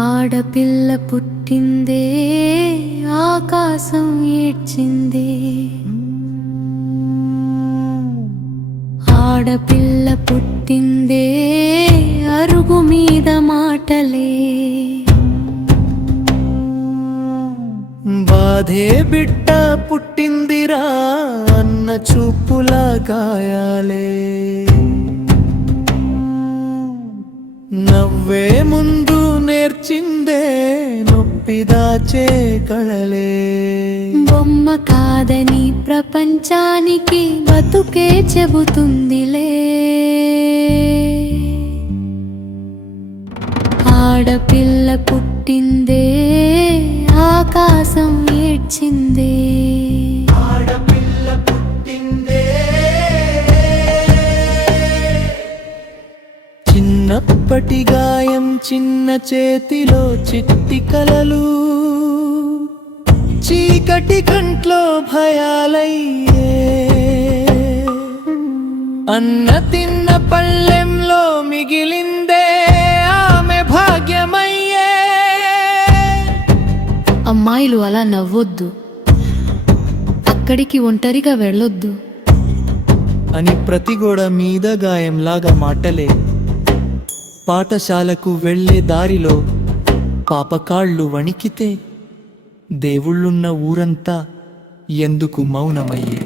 ఆడపిల్ల పుట్టిందే ఆకాశం ఏడ్చిందే ఆడపిల్ల పుట్టిందే అరుగు మీద మాటలే బాధే బిడ్డ పుట్టిందిరా అన్న చూపుల గాయాలే నవ్వే ముందు నేర్చిందే నొప్పి దాచే కళలే బొమ్మ కాదని ప్రపంచానికి బతుకే చెబుతుందిలే ఆడపిల్ల పుట్టిందే ఆకాశం ఏడ్చిందే ఆడపిల్ల పుట్టిందే చిన్నప్పటి గాయం చిన్న చేతిలో చిట్టి కలలు చీకటి కంట్లో భయాలయ్యే అన్న తిన్న పళ్ళెంలో మిగిలిందే ఆమె భాగ్యమయ్యే అమ్మాయిలు అలా నవ్వొద్దు, అక్కడికి ఒంటరిగా వెళ్ళొద్దు అని ప్రతి గోడ మీద గాయంలాగా మాటలే పాఠశాలకు వెళ్ళే దారిలో పాపకాళ్ళు వణికితే దేవుళ్ళున్న ఊరంతా ఎందుకు మౌనమయ్యే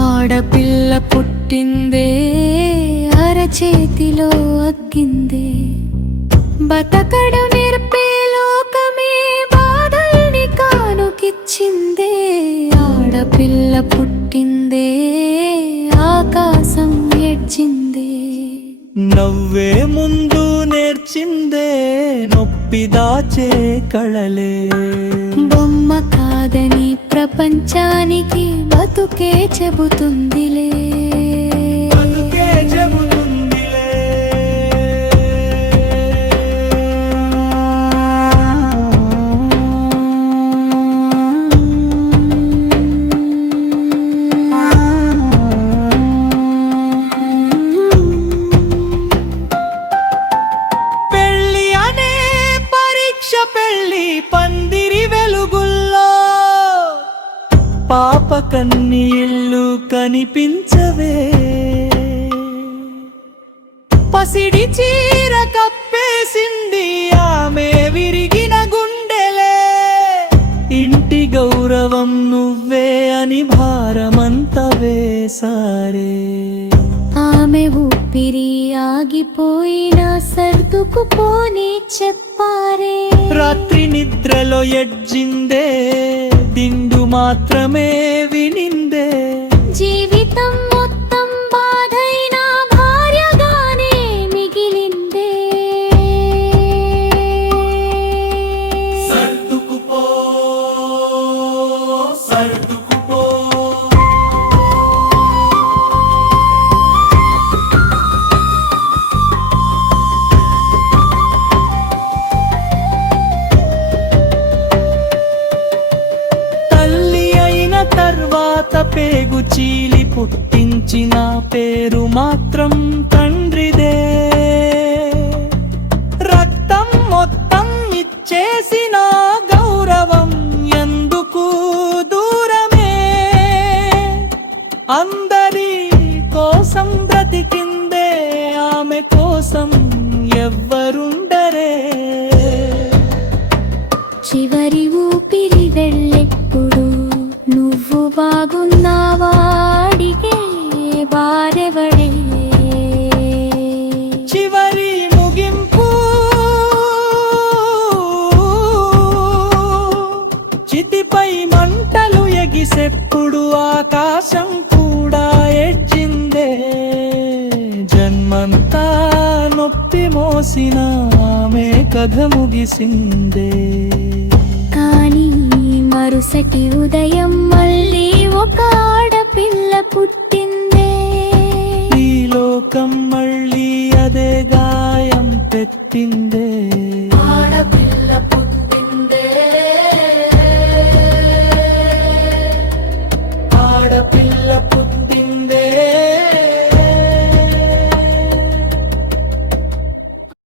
ఆడపిల్ల పుట్టిందే అరచేతిలో అగ్గిందే బతకడు నేర్పే లోకమే బాధల్ని కానుకిచ్చిందే ఆడపిల్ల పుట్టిందే ఆకాశం ఏడ్చిందే నవ్వే ముందు నేర్చిందే నొప్పి దాచే కళలే బొమ్మ కాదని ప్రపంచానికి బతుకే చెబుతుందిలే బతుకే చెబుతుందిలే పెళ్ళి అనే పరీక్ష పెళ్ళి పందిరి వెలుగుల్లో పాప కన్ని ఇల్లు కనిపించవే పసిడి చీర కప్పేసింది ఆమె విరిగిన గుండెలే ఇంటి గౌరవం నువ్వే అని భారమంత వేసారే ఆమె ఊపిరి ఆగిపోయినా సర్దుకుపోని చెప్పారే రాత్రి నిద్రలో ఎడ్జిందే దిండు మాత్రమే వినిందే జీవితం మొత్తం బాధైనా భార్యగానే మిగిలిందే సర్దుకుపో సర్దుకుపో తల్లి అయిన తర్వాత పేగు చీలి పుట్టించిన పేరు మాత్రం తండ్రిదే రక్తం మొత్తం ఇచ్చేసిన గౌరవం ఎందుకు దూరమే అందరి కోసం బ్రతికిందే ఆమె కోసం ఎవ్వరుండరే చివరి ఊపిరి వెళ్ళెప్పుడు నువ్వు బాగున్నావా అడిగే బారెవడే చివరి ముగింపు చితిపై మంటలు ఎగిసెప్పుడు ఆకాశం కూడా ఎడ్చిందే జన్మంతా నొప్పి మోసిన ఆమె కథ ముగిసిందే కానీ మరుసటి ఉదయం మళ్ళీ ఒక ఆడపిల్ల పుట్టిందే ఈ లోకం మళ్ళీ అదే గాయం పెట్టింది